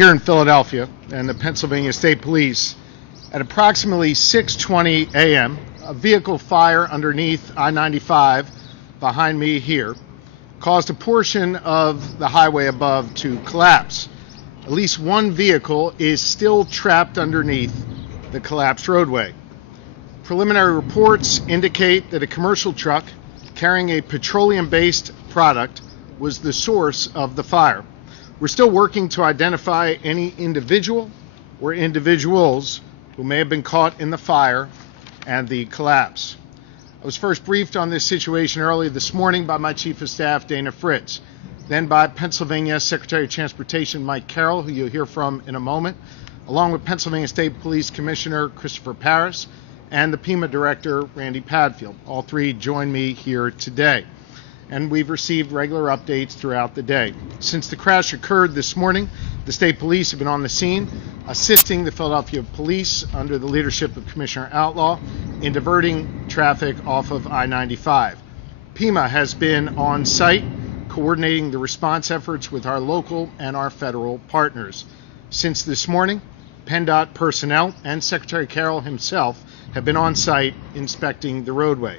here in Philadelphia and the Pennsylvania State Police. At approximately 6:20 a.m., a vehicle fire underneath I-95 behind me here caused a portion of the highway above to collapse. At least one vehicle is still trapped underneath the collapsed roadway. Preliminary reports indicate that a commercial truck carrying a petroleum-based product was the source of the fire. We're still working to identify any individual or individuals who may have been caught in the fire and the collapse. I was first briefed on this situation early this morning by my Chief of Staff, Dana Fritz, then by Pennsylvania Secretary of Transportation Mike Carroll, who you'll hear from in a moment, along with Pennsylvania State Police Commissioner Christopher Paris and the PEMA Director, Randy Padfield. All three join me here today, and we've received regular updates throughout the day. Since the crash occurred this morning, the state police have been on the scene, assisting the Philadelphia Police under the leadership of Commissioner Outlaw in diverting traffic off of I-95. PEMA has been on site, coordinating the response efforts with our local and our federal partners. Since this morning, PennDOT personnel and Secretary Carroll himself have been on site inspecting the roadway.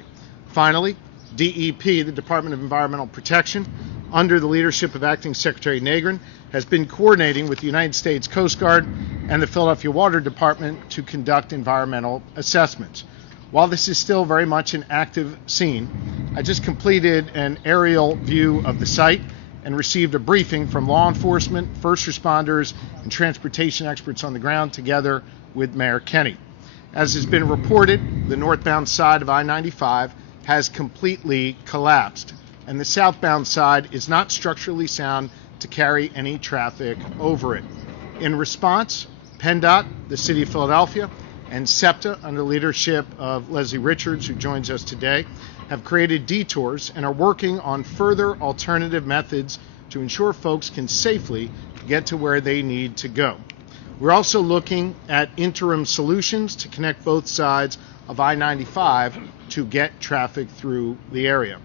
Finally, DEP, the Department of Environmental Protection, under the leadership of Acting Secretary Negrin, has been coordinating with the United States Coast Guard and the Philadelphia Water Department to conduct environmental assessments. While this is still very much an active scene, I just completed an aerial view of the site and received a briefing from law enforcement, first responders, and transportation experts on the ground together with Mayor Kenny. As has been reported, the northbound side of I-95 has completely collapsed, and the southbound side is not structurally sound to carry any traffic over it. In response, PennDOT, the City of Philadelphia, and SEPTA, under leadership of Leslie Richards, who joins us today, have created detours and are working on further alternative methods to ensure folks can safely get to where they need to go. We're also looking at interim solutions to connect both sides of I-95 to get traffic through the area.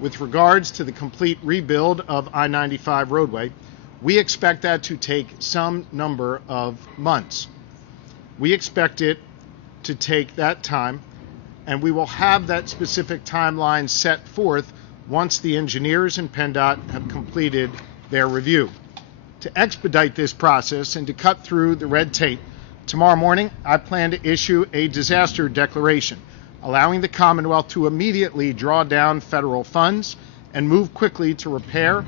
With regards to the complete rebuild of I-95 roadway, we expect that to take some number of months. We expect it to take that time, and we will have that specific timeline set forth once the engineers in PennDOT have completed their review. To expedite this process and to cut through the red tape, tomorrow morning I plan to issue a disaster declaration, allowing the Commonwealth to immediately draw down federal funds and move quickly to repair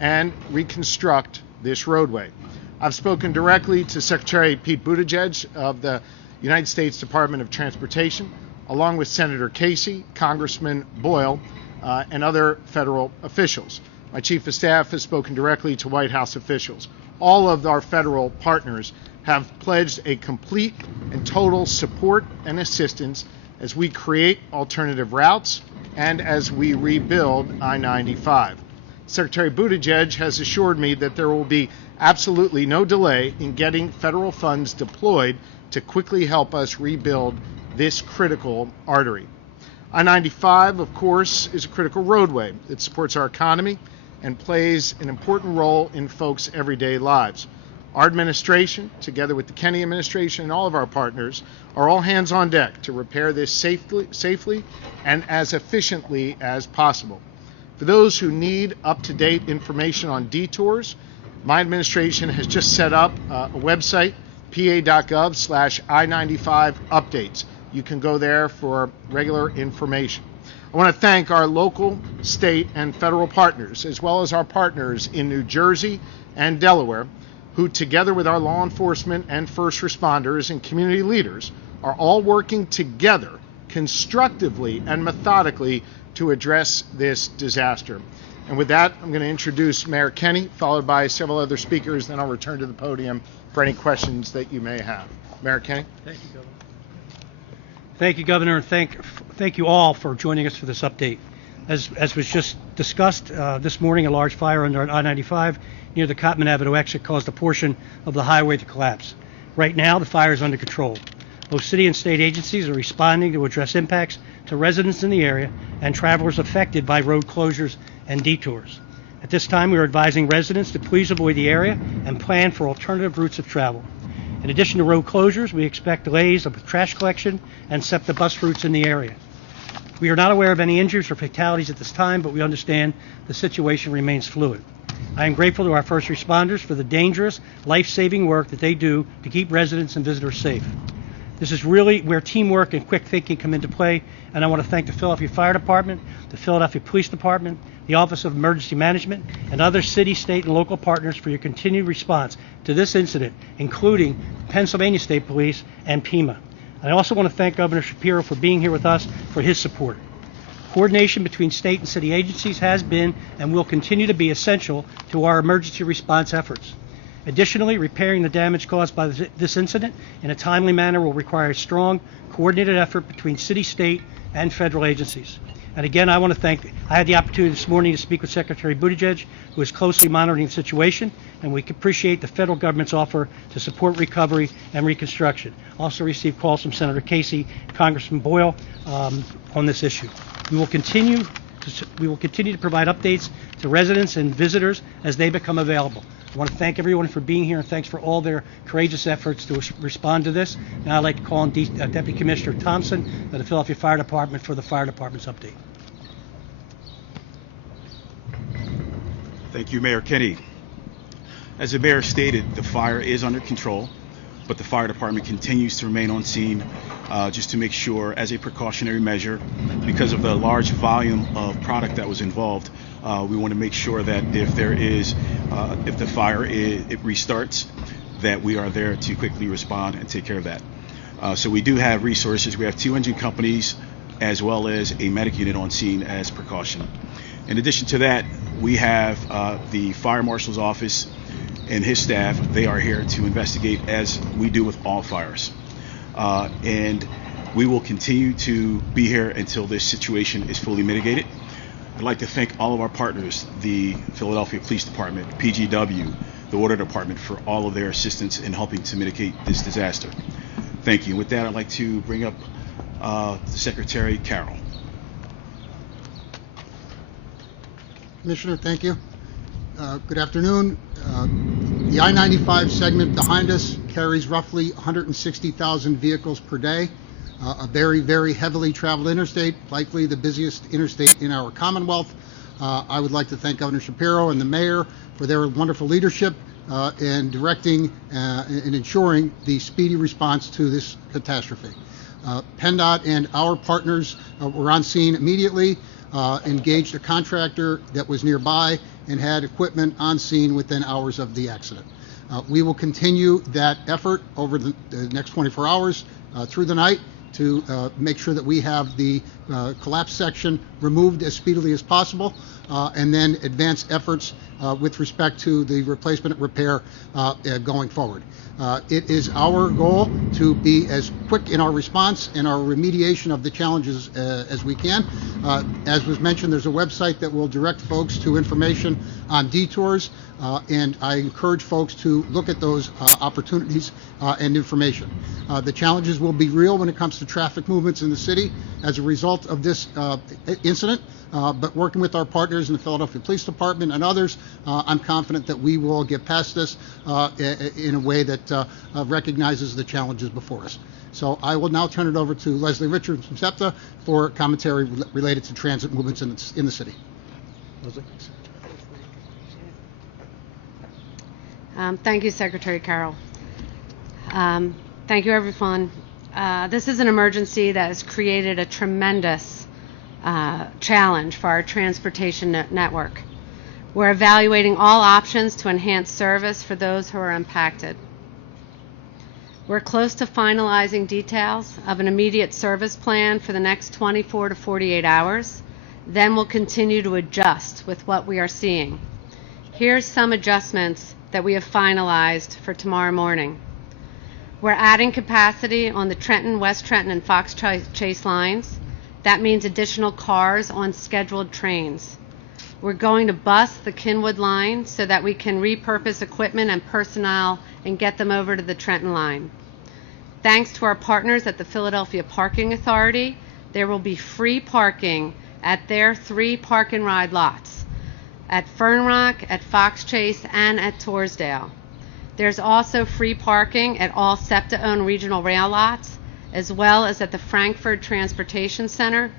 and reconstruct this roadway. I've spoken directly to Secretary Pete Buttigieg of the United States Department of Transportation, along with Senator Casey, Congressman Boyle, and other federal officials. My Chief of Staff has spoken directly to White House officials. All of our federal partners have pledged a complete and total support and assistance as we create alternative routes and as we rebuild I-95. Secretary Buttigieg has assured me that there will be absolutely no delay in getting federal funds deployed to quickly help us rebuild this critical artery. I-95, of course, is a critical roadway. It supports our economy and plays an important role in folks' everyday lives. Our administration, together with the Kenny administration and all of our partners, are all hands on deck to repair this safely and as efficiently as possible. For those who need up-to-date information on detours, my administration has just set up a website, pa.gov/I-95 updates. You can go there for regular information. I want to thank our local, state, and federal partners, as well as our partners in New Jersey and Delaware, who together with our law enforcement and first responders and community leaders are all working together constructively and methodically to address this disaster. And with that, I'm going to introduce Mayor Kenny, followed by several other speakers, then I'll return to the podium for any questions that you may have. Mayor Kenny. Thank you, Governor. Thank you, Governor, and thank you all for joining us for this update. As was just discussed this morning, a large fire under I-95 near the Cotman Avenue exit caused a portion of the highway to collapse. Right now, the fire is under control. Both city and state agencies are responding to address impacts to residents in the area and travelers affected by road closures and detours. At this time, we are advising residents to please avoid the area and plan for alternative routes of travel. In addition to road closures, we expect delays of trash collection and SEPTA bus routes in the area. We are not aware of any injuries or fatalities at this time, but we understand the situation remains fluid. I am grateful to our first responders for the dangerous, life-saving work that they do to keep residents and visitors safe. This is really where teamwork and quick thinking come into play, and I want to thank the Philadelphia Fire Department, the Philadelphia Police Department, the Office of Emergency Management, and other city, state, and local partners for your continued response to this incident, including Pennsylvania State Police and PEMA. I also want to thank Governor Shapiro for being here with us for his support. Coordination between state and city agencies has been and will continue to be essential to our emergency response efforts. Additionally, repairing the damage caused by this incident in a timely manner will require a strong, coordinated effort between city, state, and federal agencies. And again, I want to thank, I had the opportunity this morning to speak with Secretary Buttigieg, who is closely monitoring the situation, and we appreciate the federal government's offer to support recovery and reconstruction. Also received calls from Senator Casey, Congressman Boyle on this issue. We will continue to provide updates to residents and visitors as they become available. I want to thank everyone for being here, and thanks for all their courageous efforts to respond to this. Now I'd like to call on Deputy Commissioner Thompson of the Philadelphia Fire Department for the Fire Department's update. Thank you, Mayor Kenny. As the mayor stated, the fire is under control, but the fire department continues to remain on scene just to make sure, as a precautionary measure, because of the large volume of product that was involved, we want to make sure that if the fire it restarts, that we are there to quickly respond and take care of that. So we do have resources. We have 2 engine companies as well as a medic unit on scene as precaution. In addition to that, we have the fire marshal's office and his staff. They are here to investigate, as we do with all fires. And we will continue to be here until this situation is fully mitigated. I'd like to thank all of our partners, the Philadelphia Police Department, PGW, the Water Department, for all of their assistance in helping to mitigate this disaster. Thank you. With that, I'd like to bring up Secretary Carroll. Commissioner, thank you. Good afternoon. The I-95 segment behind us carries roughly 160,000 vehicles per day. A very, very heavily traveled interstate, likely the busiest interstate in our Commonwealth. I would like to thank Governor Shapiro and the mayor for their wonderful leadership in directing and ensuring the speedy response to this catastrophe. PennDOT and our partners were on scene immediately, engaged a contractor that was nearby, and had equipment on scene within hours of the accident. We will continue that effort over the next 24 hours through the night to make sure that we have the collapsed section removed as speedily as possible, and then advance efforts with respect to the replacement and repair going forward. It is our goal to be as quick in our response and our remediation of the challenges as we can. As was mentioned, there's a website that will direct folks to information on detours, and I encourage folks to look at those opportunities and information. The challenges will be real when it comes to traffic movements in the city as a result of this incident, but working with our partners in the Philadelphia Police Department and others, I'm confident that we will get past this in a way that recognizes the challenges before us. So I will now turn it over to Leslie Richards from SEPTA for commentary related to transit movements in the city. Leslie. Thank you, Secretary Carroll. Thank you, everyone. This is an emergency that has created a tremendous challenge for our transportation network. We're evaluating all options to enhance service for those who are impacted. We're close to finalizing details of an immediate service plan for the next 24 to 48 hours. Then we'll continue to adjust with what we are seeing. Here's some adjustments that we have finalized for tomorrow morning. We're adding capacity on the Trenton, West Trenton, and Fox Chase lines. That means additional cars on scheduled trains. We're going to bus the Kinwood line so that we can repurpose equipment and personnel and get them over to the Trenton line. Thanks to our partners at the Philadelphia Parking Authority, there will be free parking at their 3 park and ride lots. at Fern Rock, at Fox Chase, and at Torresdale. There's also free parking at all SEPTA-owned regional rail lots, as well as at the Frankfurt Transportation Center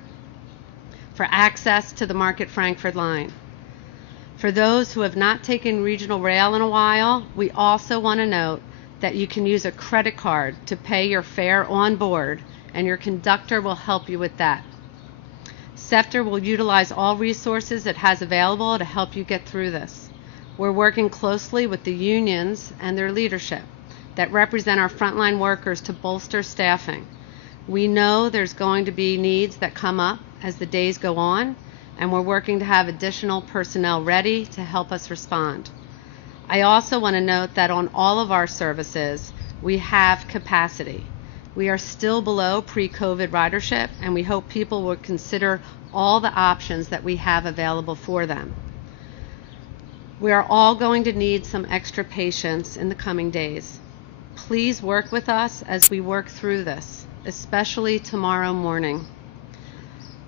for access to the Market Frankfurt line. For those who have not taken regional rail in a while, we also want to note that you can use a credit card to pay your fare on board, and your conductor will help you with that. SEPTA will utilize all resources it has available to help you get through this. We're working closely with the unions and their leadership that represent our frontline workers to bolster staffing. We know there's going to be needs that come up as the days go on, and we're working to have additional personnel ready to help us respond. I also want to note that on all of our services, we have capacity. We are still below pre-COVID ridership, and we hope people will consider all the options that we have available for them. We are all going to need some extra patience in the coming days. Please work with us as we work through this, especially tomorrow morning.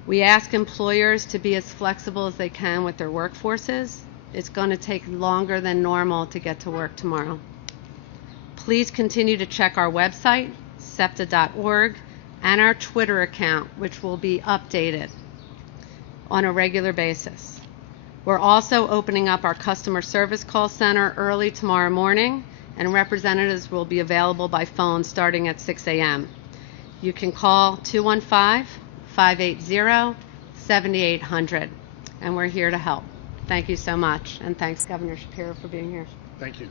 We ask employers to be as flexible as they can with their workforces. It's going to take longer than normal to get to work tomorrow. Please continue to check our website, septa.org, and our Twitter account, which will be updated on a regular basis. We're also opening up our customer service call center early tomorrow morning, and representatives will be available by phone starting at 6 a.m. You can call 215-580-7800, and we're here to help. Thank you so much, and thanks, Governor Shapiro, for being here. Thank you.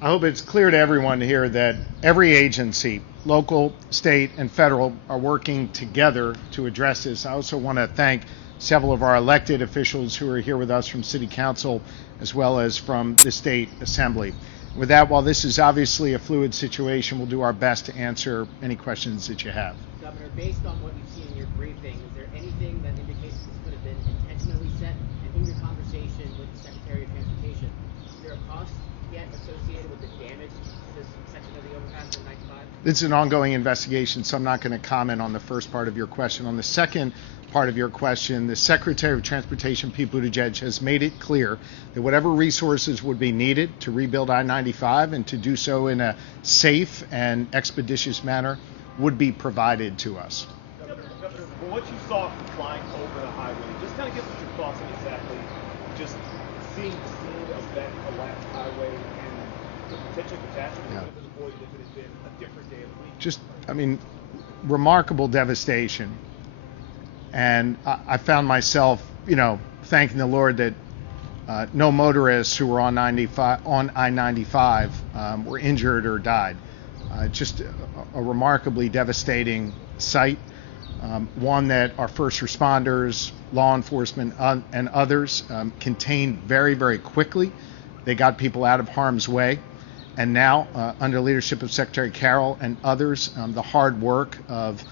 I hope it's clear to everyone here that every agency, local, state, and federal, are working together to address this. I also want to thank several of our elected officials who are here with us from City Council as well as from the State Assembly. With that, while this is obviously a fluid situation, we'll do our best to answer any questions that you have. Governor, based on what you've seen in your briefing, is there anything that indicates this could have been intentionally set? And in your conversation with the Secretary of Transportation, is there a cost yet associated with the damage to this section of the overpass on 95? It's an ongoing investigation, so I'm not going to comment on the first part of your question. On the second part of your question, the Secretary of Transportation, Pete Buttigieg, has made it clear that whatever resources would be needed to rebuild I-95 and to do so in a safe and expeditious manner would be provided to us. Governor, from what you saw from flying over the highway, just kind of give us your thoughts on exactly just seeing the scene of that collapsed highway and the potential catastrophe that could have been avoided if it had been a different day of the week. Just, remarkable devastation. And I found myself, thanking the Lord that no motorists who were on I-95 were injured or died. Just a remarkably devastating sight, one that our first responders, law enforcement, and others contained very, very quickly. They got people out of harm's way. And now, under leadership of Secretary Carroll and others, the hard work of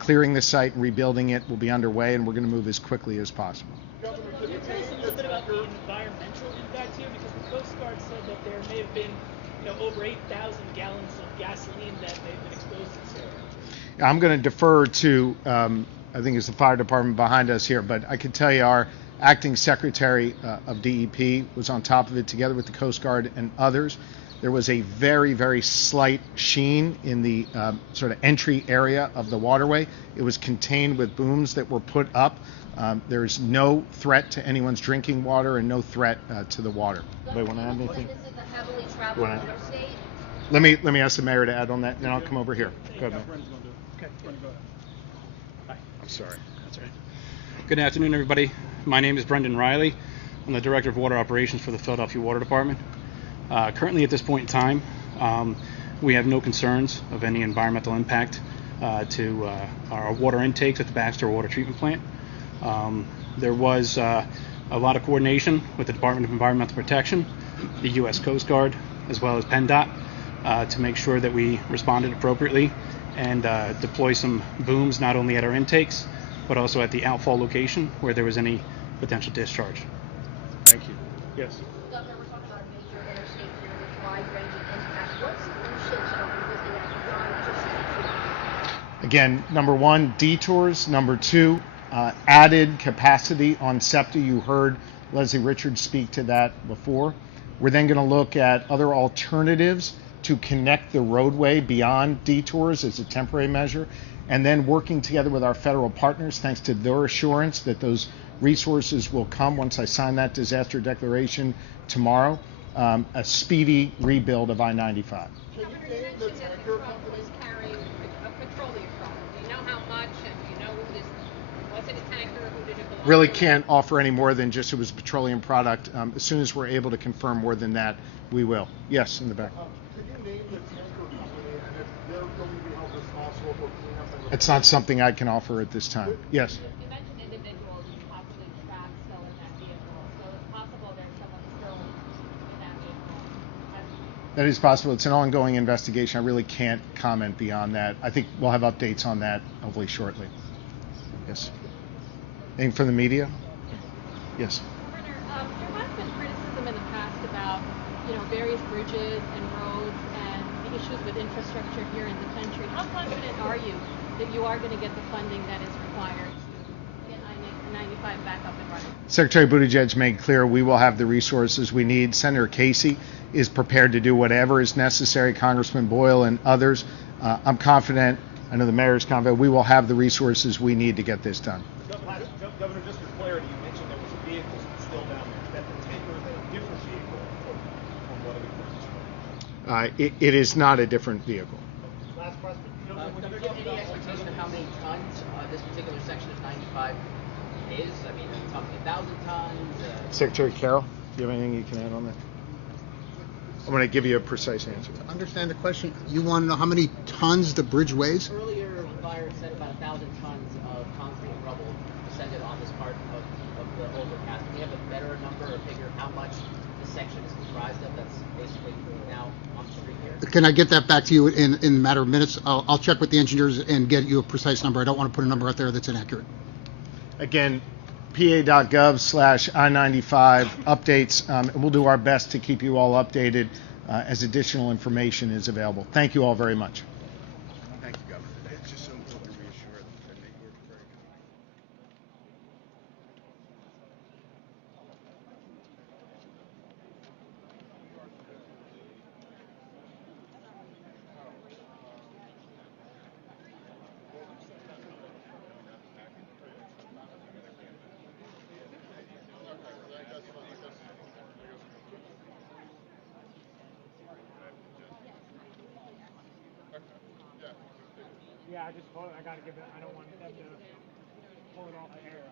clearing the site and rebuilding it will be underway, and we're going to move as quickly as possible. Governor, could you tell us a little bit about the environmental impact here? Because the Coast Guard said that there may have been, over 8,000 gallons of gasoline that may have been exposed to this area. I'm going to defer to, I think it's the fire department behind us here, but I can tell you our acting secretary of DEP was on top of it together with the Coast Guard and others. There was a very, very slight sheen in the sort of entry area of the waterway. It was contained with booms that were put up. There's no threat to anyone's drinking water and no threat to the water. Anybody want to add anything? This is a heavily traveled interstate. Let me ask the mayor to add on that, and then I'll come over here. Go ahead, Mayor. Okay, go ahead. I'm sorry. That's all right. Good afternoon, everybody. My name is Brendan Riley. I'm the Director of Water Operations for the Philadelphia Water Department. Currently, at this point in time, we have no concerns of any environmental impact to our water intakes at the Baxter Water Treatment Plant. There was a lot of coordination with the Department of Environmental Protection, the U.S. Coast Guard, as well as PennDOT to make sure that we responded appropriately and deploy some booms not only at our intakes, but also at the outfall location where there was any potential discharge. Thank you. Yes. Governor, we're talking about a major interstate here with wide-ranging impacts. What solutions are we looking at beyond just Again, number one, detours. Number two, added capacity on SEPTA. You heard Leslie Richards speak to that before. We're then going to look at other alternatives to connect the roadway beyond detours as a temporary measure, and then working together with our federal partners, thanks to their assurance that those resources will come once I sign that disaster declaration tomorrow, a speedy rebuild of I-95. Governor, you mentioned that the truck was carrying a petroleum product. Do you know how much, and do you know who this, was it a tanker, who did it belong to? Really can't offer any more than just it was a petroleum product. As soon as we're able to confirm more than that, we will. Yes, in the back. Could you name the tanker company and if they're going to be held responsible for cleanup and It's not something I can offer at this time. Yes. You mentioned individuals possibly trapped still in that vehicle, so it's possible there's someone still in that vehicle. That is possible. It's an ongoing investigation. I really can't comment beyond that. I think we'll have updates on that hopefully shortly. Yes. Anything from the media? Yes. Governor, there has been criticism in the past about, various bridges and roads and the issues with infrastructure here in the country. How confident are you that you are going to get the funding that is required to get I-95 back up and running? Secretary Buttigieg made clear we will have the resources we need. Senator Casey is prepared to do whatever is necessary, Congressman Boyle and others. I'm confident, I know the mayor is confident, we will have the resources we need to get this done. Governor, just for clarity, you mentioned there was a vehicle still down there. Is that the tanker or is that a different vehicle from what it was? It is not a different vehicle. Last question. Governor, do you have any expectation of how many tons this particular section of 95 is? I mean, are we talking 1,000 tons? Secretary Carroll, do you have anything you can add on that? I'm going to give you a precise answer. To understand the question, you want to know how many tons the bridge weighs? Earlier, the fire said about 1,000 tons of concrete and rubble descended on this part of the overpass. Do we have a better number or figure how much this section is comprised of that's basically now on the street here? Can I get that back to you in a matter of minutes? I'll check with the engineers and get you a precise number. I don't want to put a number out there that's inaccurate. Again, pa.gov/I-95 updates, and we'll do our best to keep you all updated as additional information is available. Thank you all very much. Thank you, Governor. It's just so important to reassure that they work very Yeah, I just I gotta give it. I don't want them to pull it off the air.